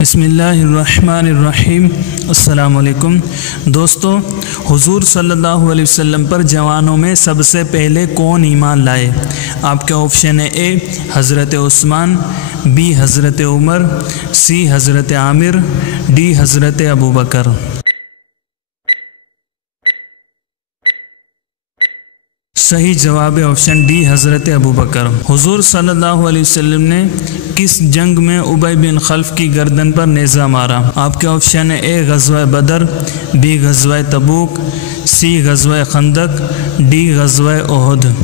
बिस्मिल्लाहिर्रहमानिर्रहीम। अस्सलामुअलैकुम दोस्तों, हुजूर सल्लल्लाहु अलैहि वसल्लम पर जवानों में सबसे पहले कौन ईमान लाए? आपके ऑप्शन है ए हज़रत उस्मान, बी हज़रत उमर, सी हज़रत आमिर, डी हज़रत अबू बकर। सही जवाब है ऑप्शन डी हज़रत अबू बकर। हुजूर सल्लल्लाहु अलैहि वसल्लम ने किस जंग में उबय बिन खल्फ की गर्दन पर नेज़ा मारा? आपके ऑप्शन है ए गज़वा बदर, बी गज़वा तबूक, सी गज़वा खंदक, डी गज़वा ओहद।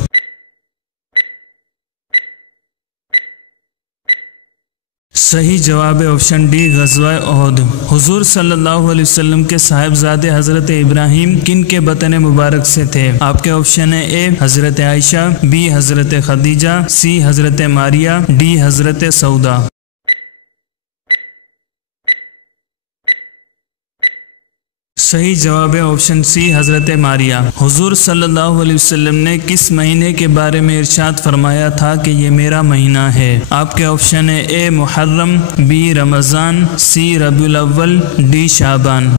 सही जवाब है ऑप्शन डी गज़वा ओहद। हुजूर सल्लल्लाहु अलैहि वसल्लम के साहिबजादे हज़रत इब्राहीम किन के बतन मुबारक से थे? आपके ऑप्शन है ए हज़रत आयशा, बी हज़रत खदीजा, सी हज़रत मारिया, डी हज़रत सऊदा। सही जवाब है ऑप्शन सी हज़रत मारिया। हुजूर सल्लल्लाहु अलैहि वसल्लम ने किस महीने के बारे में इरशाद फरमाया था कि ये मेरा महीना है? आपके ऑप्शन है ए मुहर्रम, बी रमज़ान, सी रबीउल अव्वल, डी शाबान।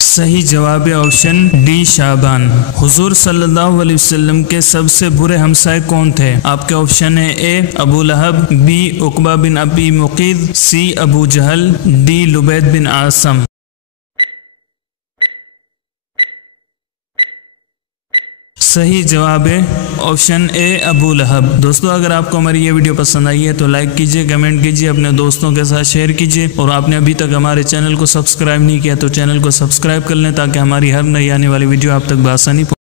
सही जवाब है ऑप्शन डी शाबान। हुजूर सल्लल्लाहु अलैहि वसल्लम के सबसे बुरे हमसाए कौन थे? आपके ऑप्शन है ए अबू लहब, बी उकबा बिन अबी मुकीद, सी अबू जहल, डी लुबैद बिन आसम। सही जवाब है ऑप्शन ए अबू लहब। दोस्तों, अगर आपको हमारी ये वीडियो पसंद आई है तो लाइक कीजिए, कमेंट कीजिए, अपने दोस्तों के साथ शेयर कीजिए और आपने अभी तक हमारे चैनल को सब्सक्राइब नहीं किया तो चैनल को सब्सक्राइब कर लें ताकि हमारी हर नई आने वाली वीडियो आप तक बआसानी